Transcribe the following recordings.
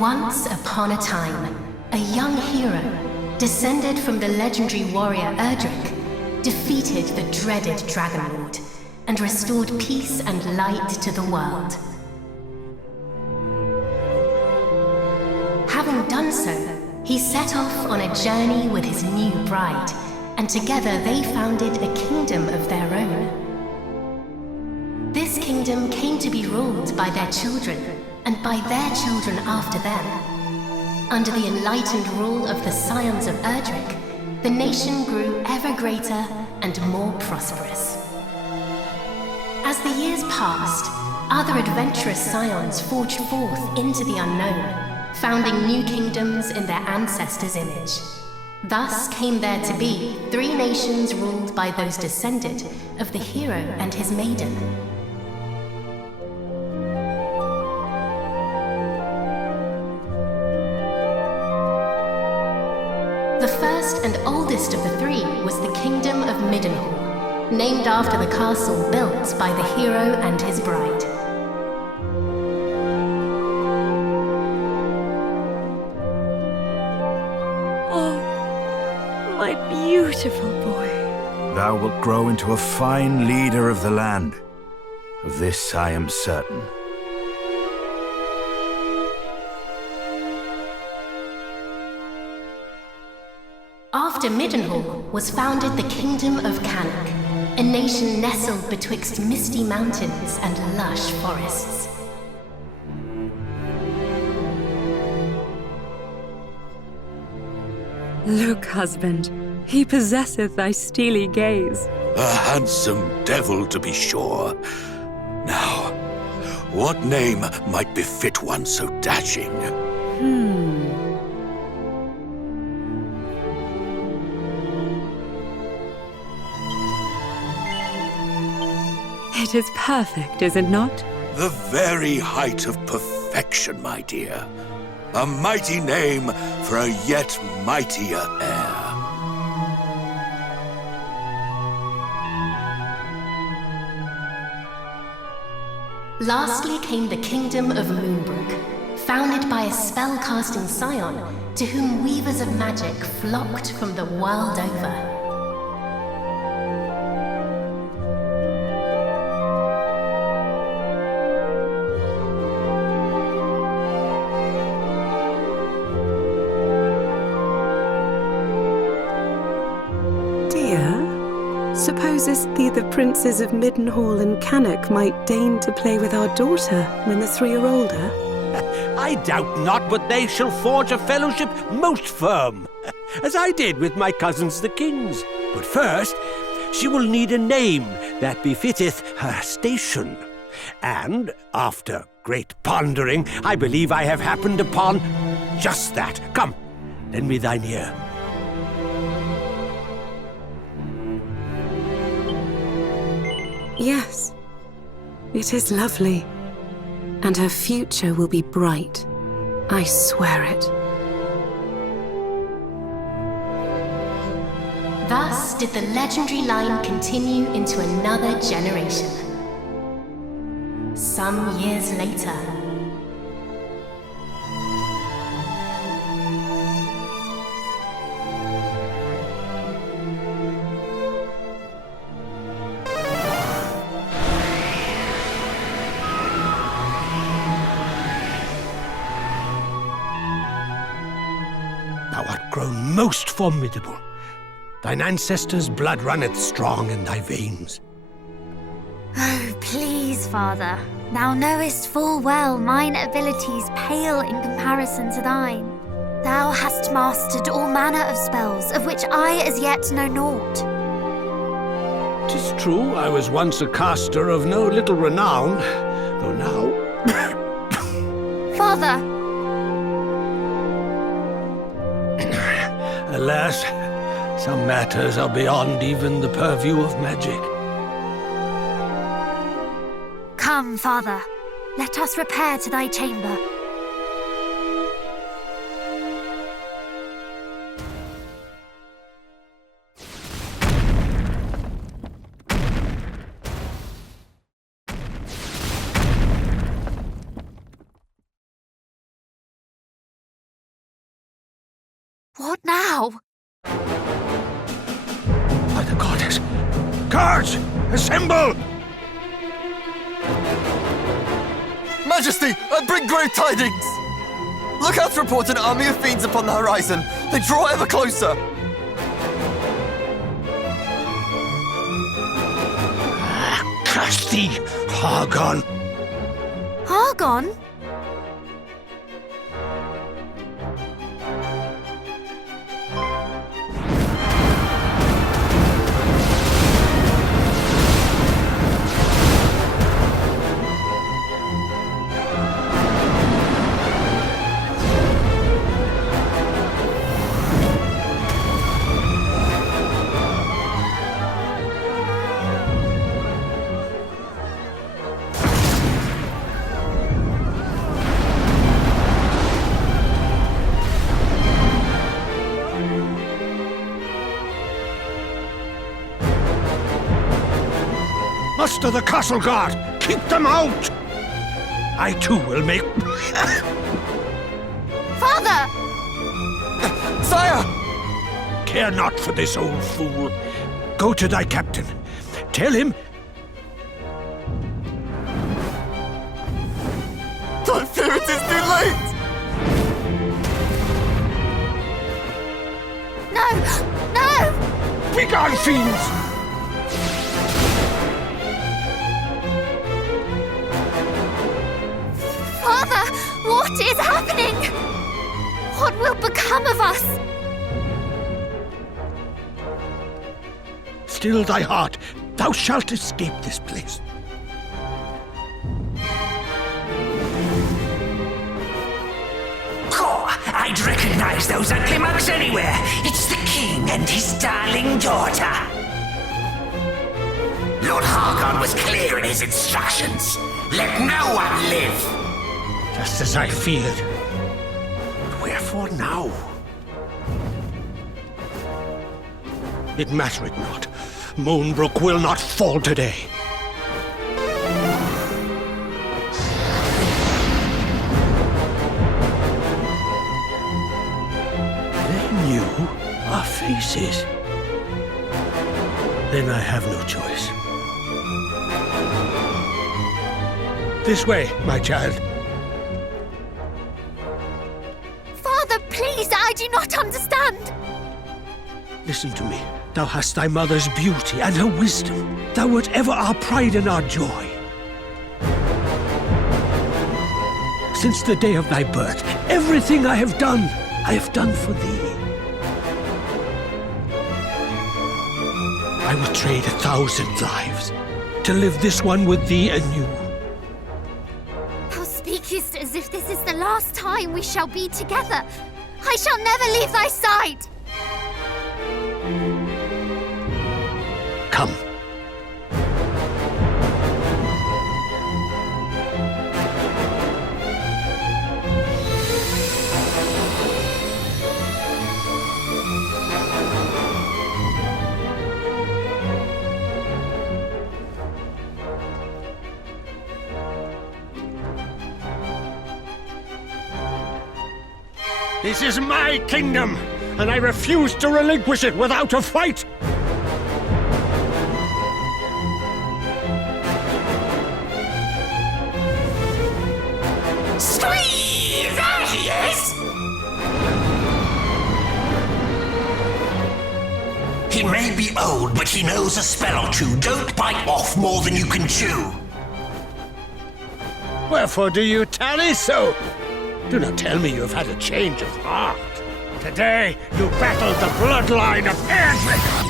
Once upon a time, a young hero, descended from the legendary warrior Erdrick, defeated the dreaded Dragon Lord and restored peace and light to the world. Having done so, he set off on a journey with his new bride, and together they founded a kingdom of their own. This kingdom came to be ruled by their children, and by their children after them. Under the enlightened rule of the scions of Erdrick, the nation grew ever greater and more prosperous. As the years passed, other adventurous scions forged forth into the unknown, founding new kingdoms in their ancestors' image. Thus came there to be 3 nations ruled by those descended of the hero and his maiden. The first and oldest of the 3 was the Kingdom of Middenhall, named after the castle built by the hero and his bride. Oh, my beautiful boy. Thou wilt grow into a fine leader of the land. Of this I am certain. After Middenhall was founded the Kingdom of Cannock, a nation nestled betwixt misty mountains and lush forests. Look, husband, he possesseth thy steely gaze. A handsome devil, to be sure. Now, what name might befit one so dashing? It is perfect, is it not? The very height of perfection, my dear. A mighty name for a yet mightier heir. Lastly came the Kingdom of Moonbrook, founded by a spell-casting scion to whom weavers of magic flocked from the world over. Supposest thee the princes of Middenhall and Cannock might deign to play with our daughter when the 3 are older? I doubt not but they shall forge a fellowship most firm, as I did with my cousins the kings. But first, she will need a name that befitteth her station. And, after great pondering, I believe I have happened upon just that. Come, lend me thine ear. Yes, it is lovely, and her future will be bright. I swear it. Thus did the legendary line continue into another generation. Some years later, Thou art grown most formidable. Thine ancestors' blood runneth strong in thy veins. Oh, please, father. Thou knowest full well mine abilities pale in comparison to thine. Thou hast mastered all manner of spells, of which I as yet know naught. 'Tis true I was once a caster of no little renown, though now... Father! Alas, some matters are beyond even the purview of magic. Come, father. Let us repair to thy chamber. What now? By the goddess! Guards! Assemble! Majesty, I bring great tidings! Lookouts report an army of fiends upon the horizon. They draw ever closer. Curse thee, Hargon! Argon? Muster the castle guard! Keep them out! I too will make... Father! Sire! Care not for this old fool. Go to thy captain. Tell him... I fear it is too late! No! No! Begone, fiends! Father! What is happening? What will become of us? Still thy heart. Thou shalt escape this place. I'd recognize those ugly mugs anywhere. It's the king and his darling daughter. Lord Hargon was clear in his instructions. Let no one live. Just as I feared. But wherefore now? It mattereth not. Moonbrook will not fall today. Our faces. Then I have no choice. This way, my child. Father, please, I do not understand. Listen to me. Thou hast thy mother's beauty and her wisdom. Thou wert ever our pride and our joy. Since the day of thy birth, everything I have done for thee. I would trade 1,000 lives to live this one with thee anew. Thou speakest as if this is the last time we shall be together. I shall never leave thy side. Come. This is my kingdom, and I refuse to relinquish it without a fight! Squee! There he is! He may be old, but he knows a spell or two. Don't bite off more than you can chew. Wherefore do you tarry so? Do not tell me you have had a change of heart. Today, you battled the bloodline of Erdrick!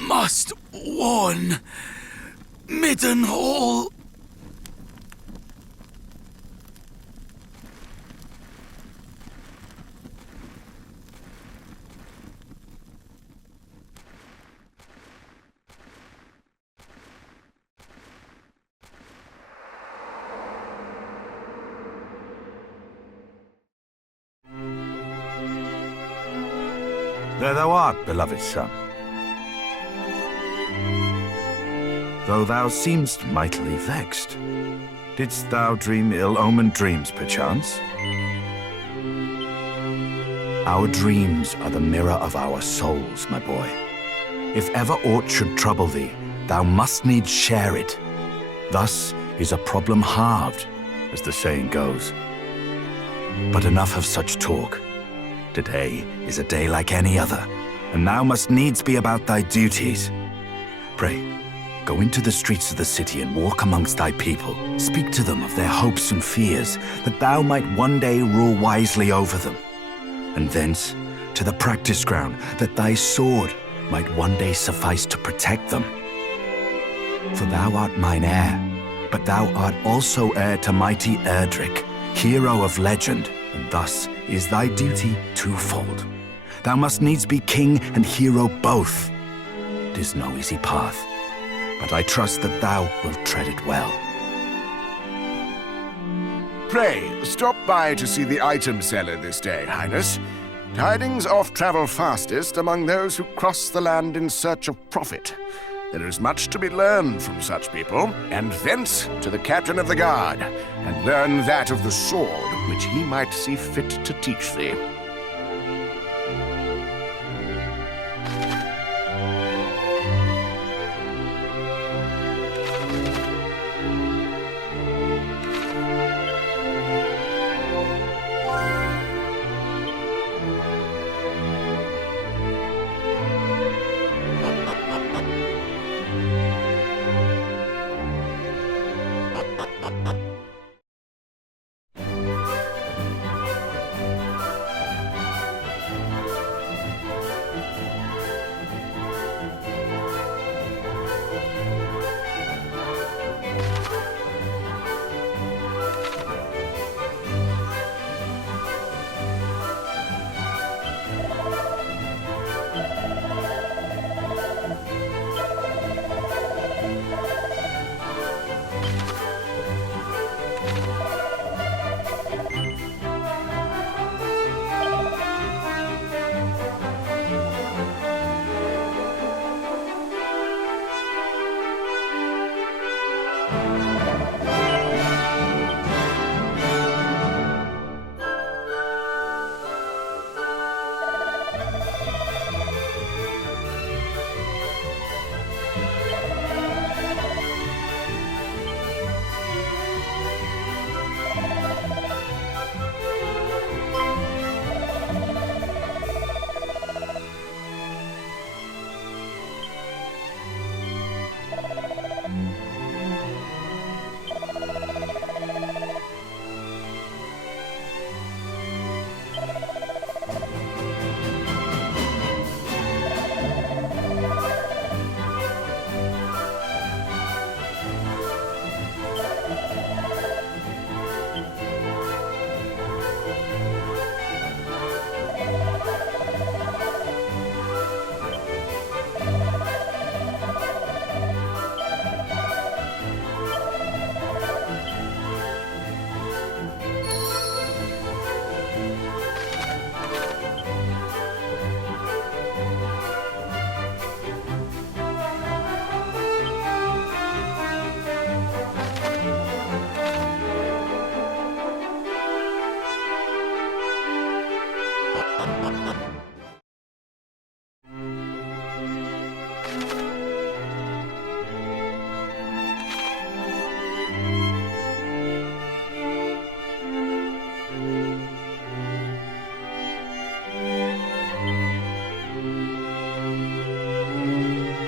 must warn Middenhall. There thou art, beloved son. Though thou seem'st mightily vexed, didst thou dream ill-omened dreams, perchance? Our dreams are the mirror of our souls, my boy. If ever aught should trouble thee, thou must needs share it. Thus is a problem halved, as the saying goes. But enough of such talk. Today is a day like any other, and thou must needs be about thy duties. Pray, go into the streets of the city and walk amongst thy people. Speak to them of their hopes and fears, that thou might one day rule wisely over them. And thence to the practice ground, that thy sword might one day suffice to protect them. For thou art mine heir, but thou art also heir to mighty Erdrick, hero of legend, and thus is thy duty twofold. Thou must needs be king and hero both. 'Tis no easy path, but I trust that thou wilt tread it well. Pray, stop by to see the item seller this day, Highness. Tidings oft travel fastest among those who cross the land in search of profit. There is much to be learned from such people, and thence to the captain of the guard, and learn that of the sword which he might see fit to teach thee.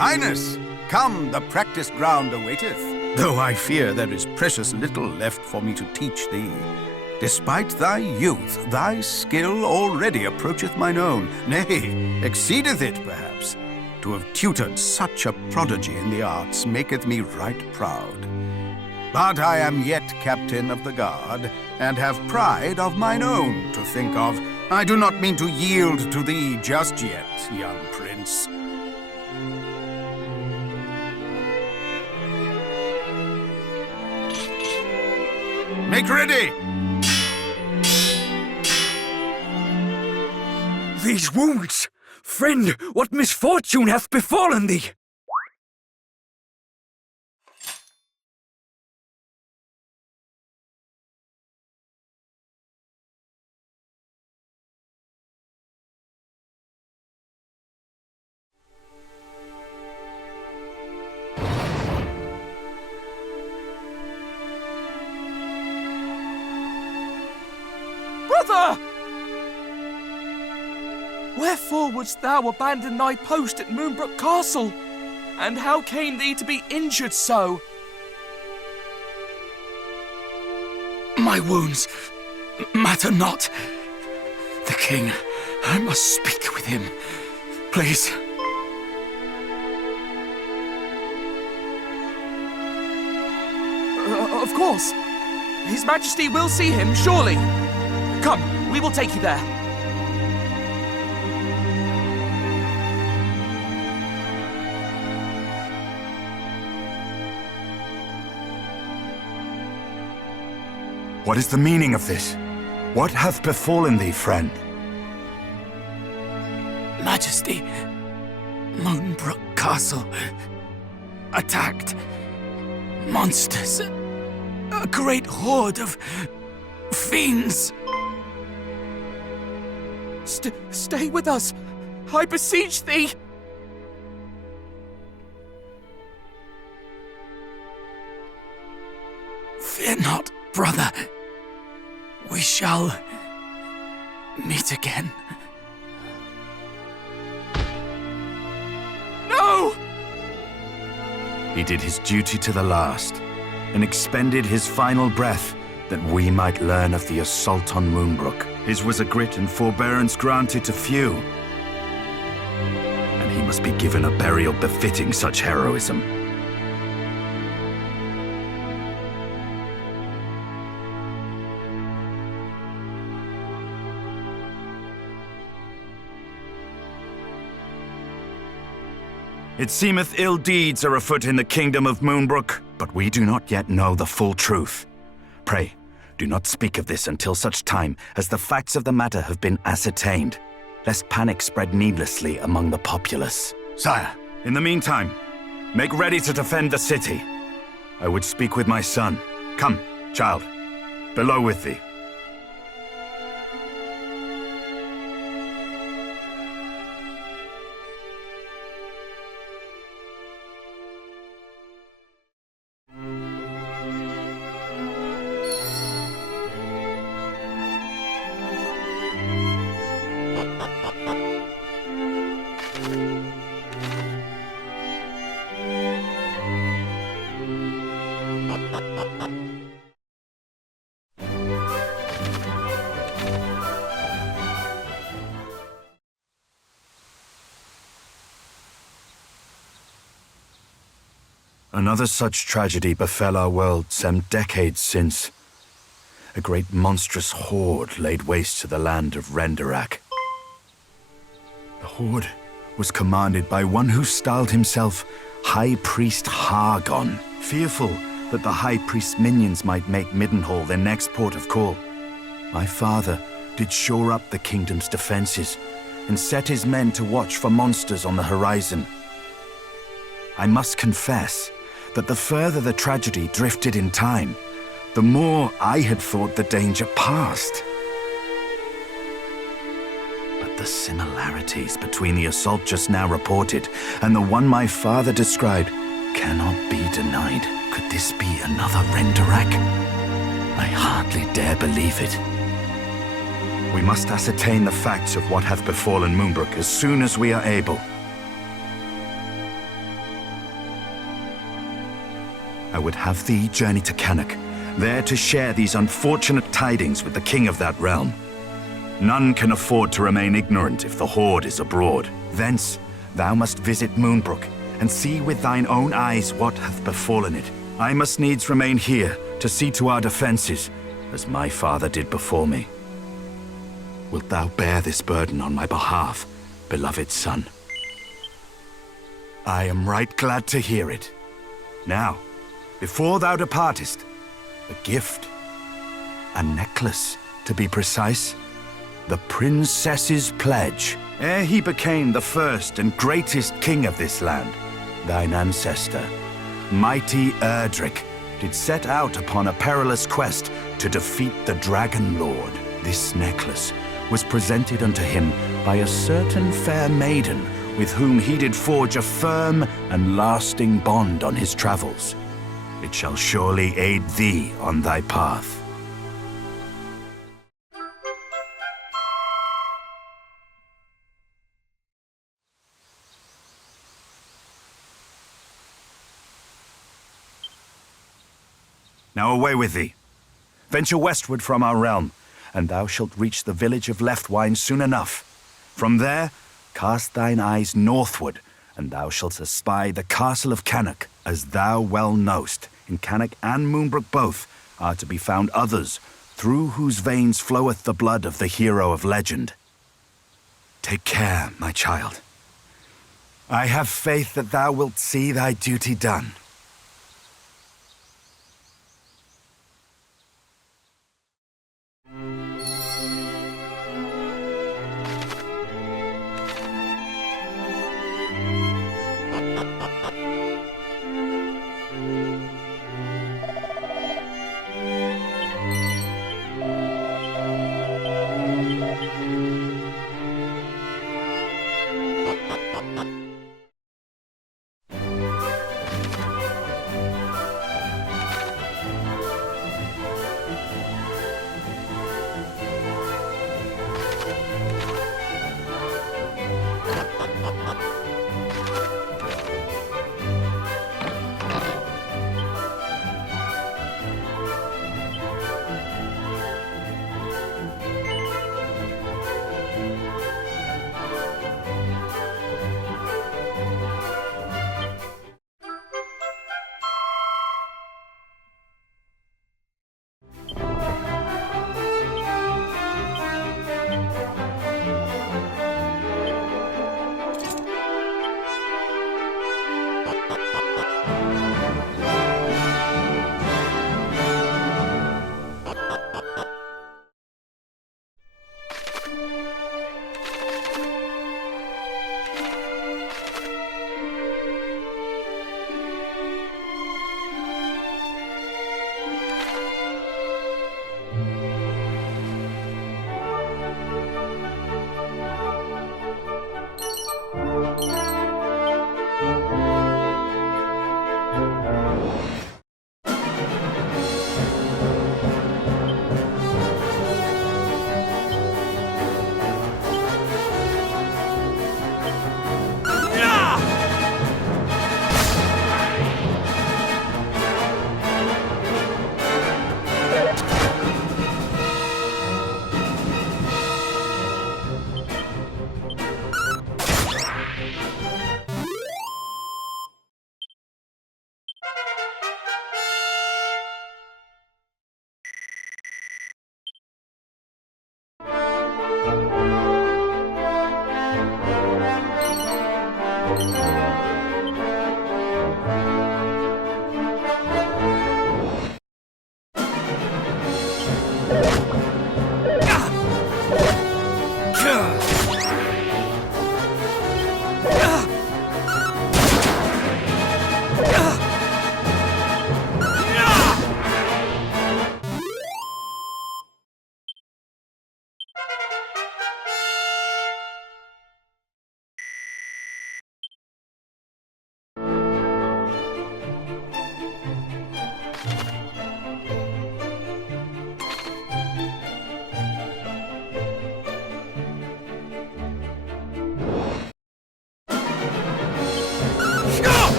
Highness, come, the practice ground awaiteth, though I fear there is precious little left for me to teach thee. Despite thy youth, thy skill already approacheth mine own, nay, exceedeth it, perhaps. To have tutored such a prodigy in the arts maketh me right proud. But I am yet captain of the guard, and have pride of mine own to think of. I do not mean to yield to thee just yet, young prince. Make ready! These wounds! Friend, what misfortune hath befallen thee? Brother! Wherefore wouldst thou abandon thy post at Moonbrook Castle? And how came thee to be injured so? My wounds matter not. The king, I must speak with him. Please. Of course. His Majesty will see him, surely. Come, we will take you there. What is the meaning of this? What hath befallen thee, friend? Majesty, Moonbrook Castle attacked. Monsters. A great horde of fiends. Stay with us, I beseech thee. Fear not, brother. We shall meet again. No! He did his duty to the last, and expended his final breath that we might learn of the assault on Moonbrook. His was a grit and forbearance granted to few, and he must be given a burial befitting such heroism. It seemeth ill deeds are afoot in the kingdom of Moonbrook, but we do not yet know the full truth. Pray, do not speak of this until such time as the facts of the matter have been ascertained, lest panic spread needlessly among the populace. Sire. In the meantime, make ready to defend the city. I would speak with my son. Come, child, below with thee. Another such tragedy befell our world some decades since. A great monstrous horde laid waste to the land of Renderak. The horde was commanded by one who styled himself High Priest Hargon, fearful that the High Priest's minions might make Middenhall their next port of call. My father did shore up the kingdom's defenses and set his men to watch for monsters on the horizon. I must confess that the further the tragedy drifted in time, the more I had thought the danger past. But the similarities between the assault just now reported and the one my father described cannot be denied. Could this be another Renderak? I hardly dare believe it. We must ascertain the facts of what hath befallen Moonbrook as soon as we are able. I would have thee journey to Cannock there to share these unfortunate tidings with the king of that realm. None can afford to remain ignorant if the horde is abroad. Thence thou must visit Moonbrook, and see with thine own eyes what hath befallen it. I must needs remain here to see to our defenses, as my father did before me. Wilt thou bear this burden on my behalf, beloved son? I am right glad to hear it. Now, before thou departest, a gift. A necklace, to be precise. The princess's pledge. Ere he became the first and greatest king of this land, thine ancestor, mighty Erdrick, did set out upon a perilous quest to defeat the Dragon Lord. This necklace was presented unto him by a certain fair maiden with whom he did forge a firm and lasting bond on his travels. It shall surely aid thee on thy path. Now away with thee. Venture westward from our realm, and thou shalt reach the village of Leftwine soon enough. From there, cast thine eyes northward, and thou shalt espy the castle of Cannock. As thou well knowst, in Cannock and Moonbrook both are to be found others, through whose veins floweth the blood of the hero of legend. Take care, my child. I have faith that thou wilt see thy duty done.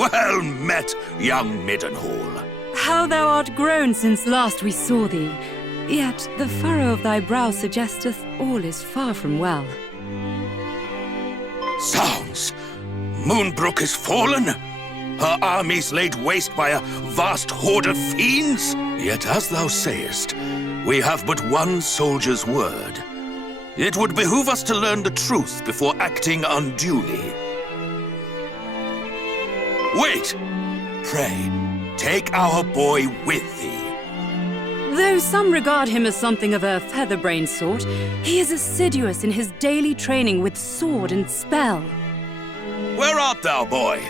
Well met, young Middenhall. How thou art grown since last we saw thee. Yet the furrow of thy brow suggesteth all is far from well. Sounds! Moonbrook is fallen? Her armies laid waste by a vast horde of fiends? Yet as thou sayest, we have but one soldier's word. It would behoove us to learn the truth before acting unduly. Wait! Pray, take our boy with thee. Though some regard him as something of a featherbrained sort, he is assiduous in his daily training with sword and spell. Where art thou, boy?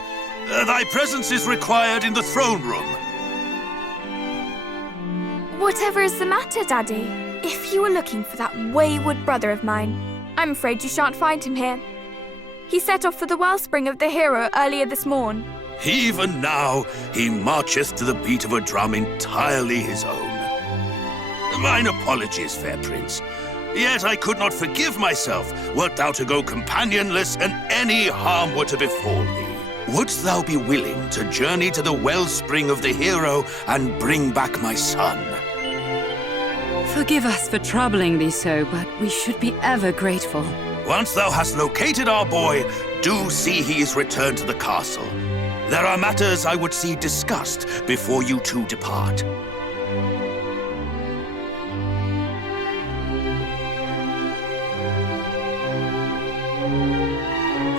Thy presence is required in the throne room. Whatever is the matter, Daddy? If you were looking for that wayward brother of mine, I'm afraid you shan't find him here. He set off for the wellspring of the hero earlier this morn. Even now, he marcheth to the beat of a drum entirely his own. Mine apologies, fair prince. Yet I could not forgive myself wert thou to go companionless and any harm were to befall thee. Wouldst thou be willing to journey to the wellspring of the hero and bring back my son? Forgive us for troubling thee so, but we should be ever grateful. Once thou hast located our boy, do see he is returned to the castle. There are matters I would see discussed before you two depart.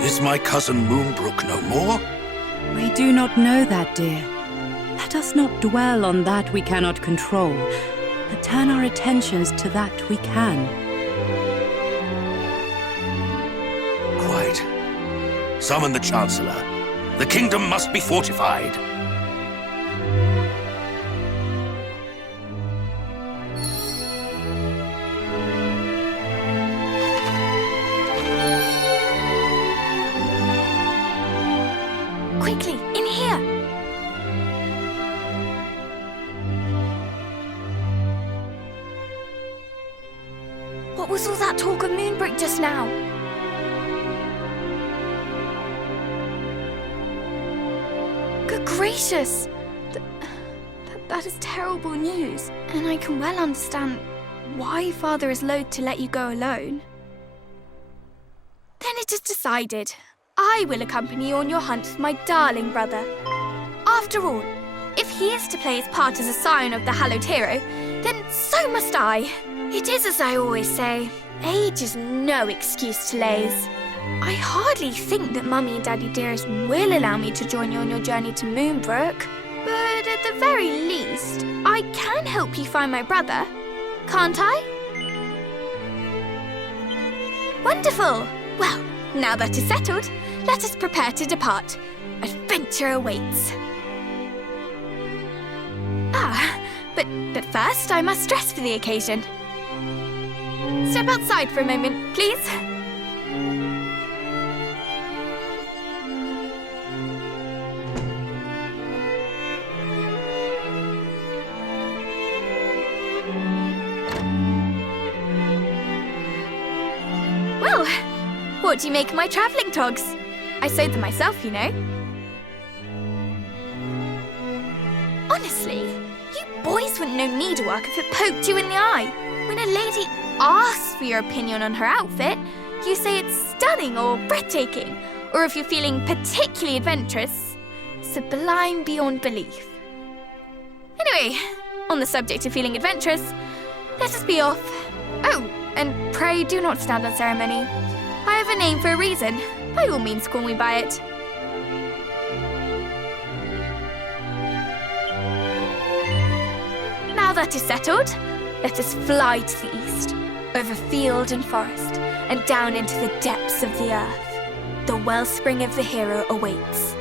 Is my cousin Moonbrook no more? We do not know that, dear. Let us not dwell on that we cannot control, but turn our attentions to that we can. Quite. Summon the Chancellor. The kingdom must be fortified. Quickly, in here! What was all that talk of Moonbrook just now? Good gracious! That is terrible news, and I can well understand why Father is loath to let you go alone. Then it is decided. I will accompany you on your hunt for my darling brother. After all, if he is to play his part as a scion of the hallowed hero, then so must I. It is as I always say, age is no excuse to laze. I hardly think that Mummy and Daddy dearest will allow me to join you on your journey to Moonbrook, but at the very least, I can help you find my brother, can't I? Wonderful! Well, now that is settled, let us prepare to depart. Adventure awaits. But first I must dress for the occasion. Step outside for a moment, please. Well, what do you make of my travelling togs? I sewed them myself, you know. Honestly, you boys wouldn't know needlework if it poked you in the eye. When a lady asks for your opinion on her outfit, you say it's stunning or breathtaking, or if you're feeling particularly adventurous, sublime beyond belief. Anyway, on the subject of feeling adventurous, let us be off. Oh, and pray do not stand on ceremony. I have a name for a reason. By all means, call me by it. Now that is settled, let us fly to the east, over field and forest, and down into the depths of the earth. The wellspring of the hero awaits.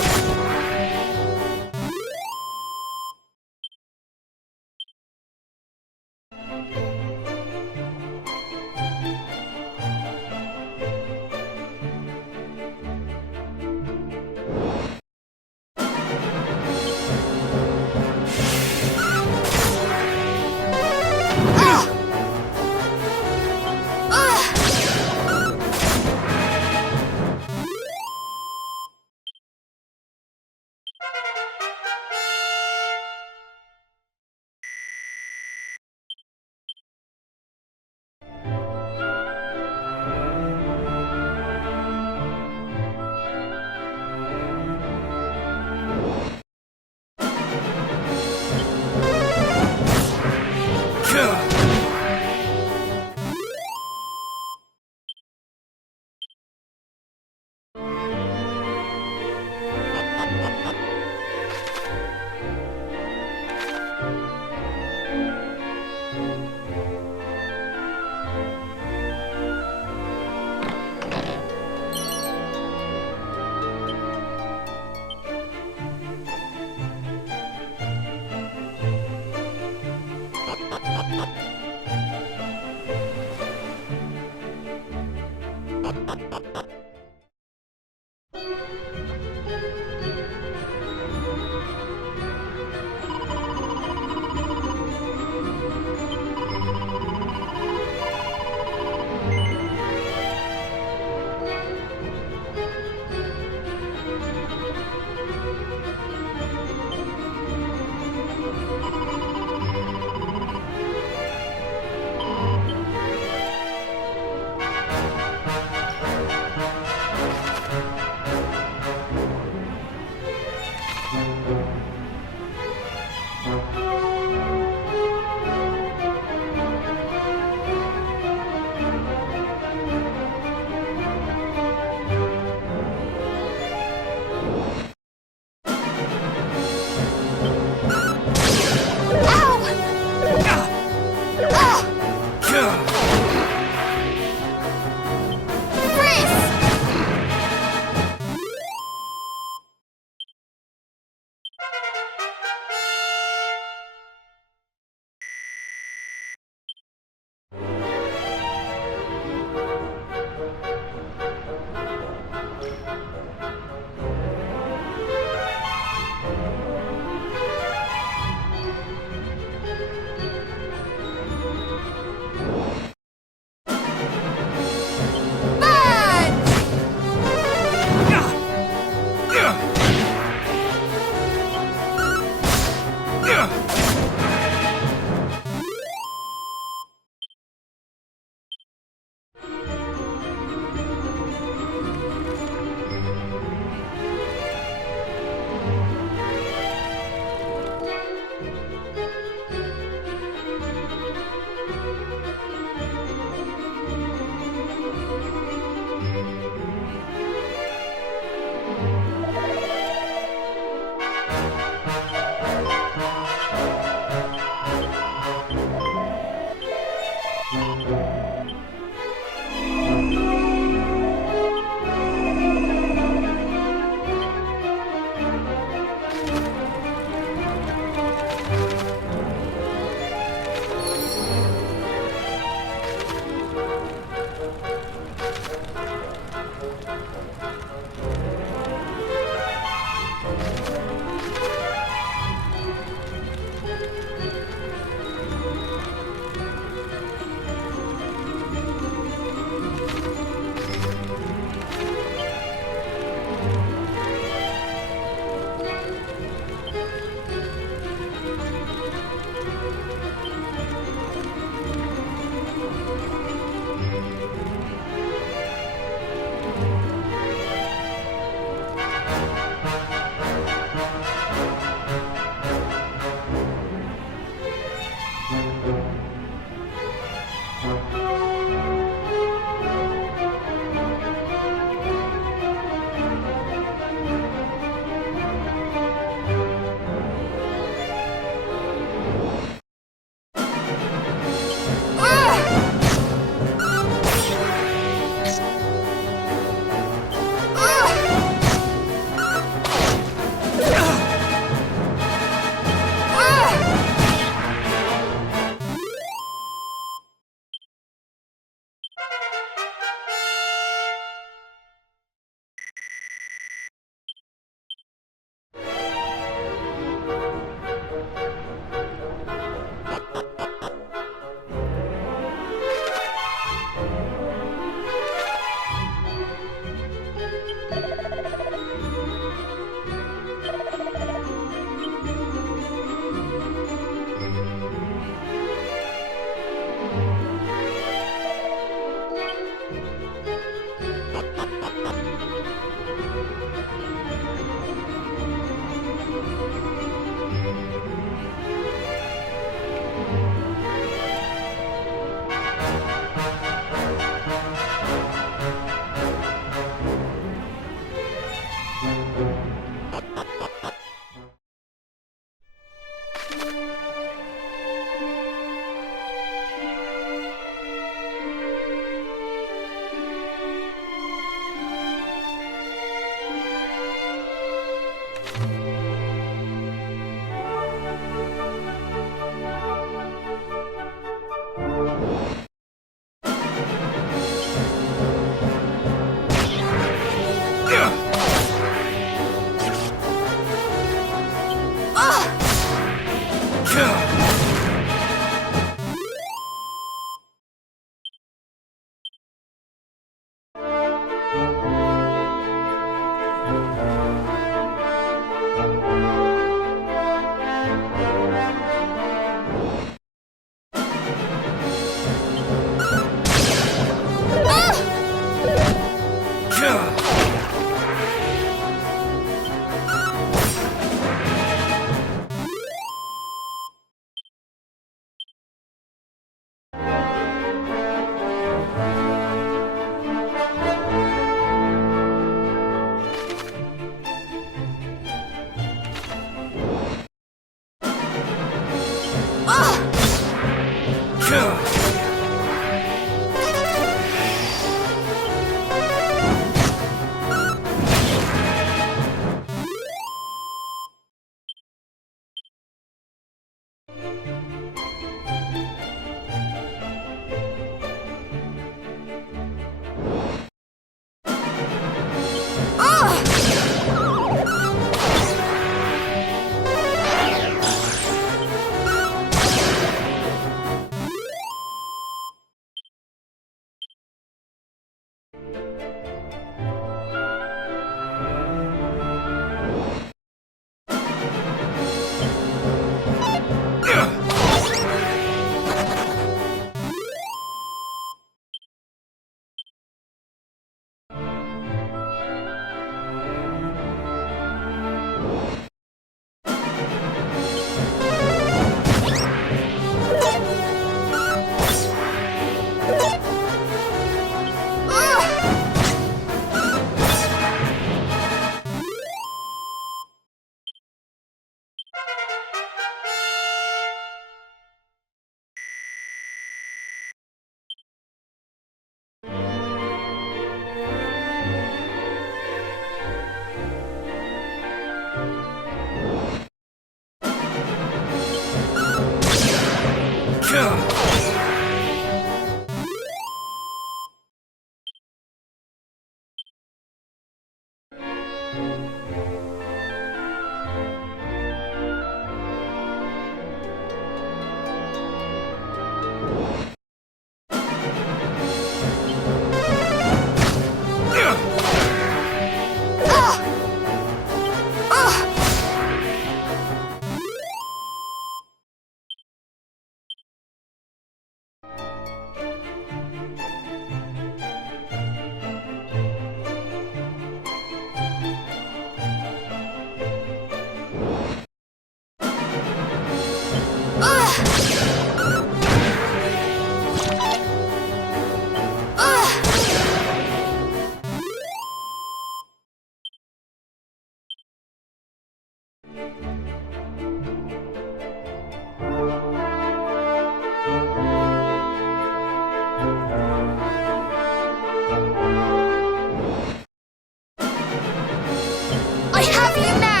I have you now!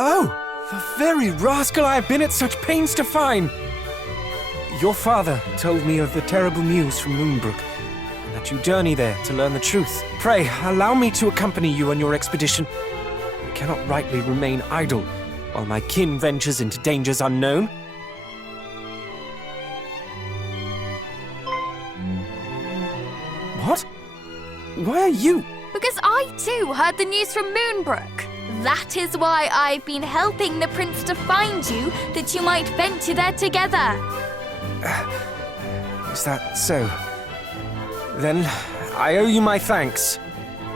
Oh, the very rascal I have been at such pains to find! Your father told me of the terrible news from Moonbrook, and that you journey there to learn the truth. Pray, allow me to accompany you on your expedition. I cannot rightly remain idle while my kin ventures into dangers unknown. What? Why are you? Because I too heard the news from Moonbrook. That is why I've been helping the prince to find you, that you might venture there together. Is that so? Then I owe you my thanks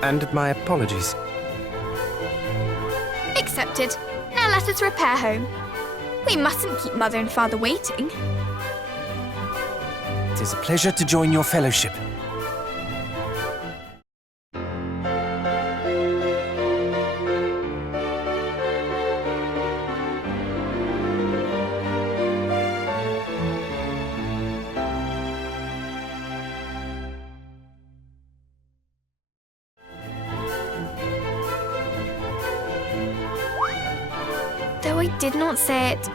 and my apologies. Accepted. Now let us repair home. We mustn't keep Mother and Father waiting. It is a pleasure to join your fellowship. Though I did not say it,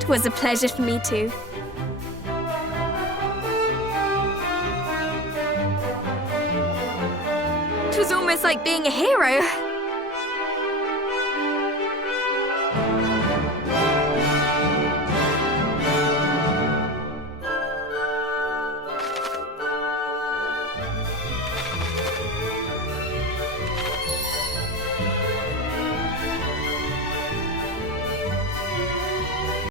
'twas a pleasure for me too. It was almost like being a hero.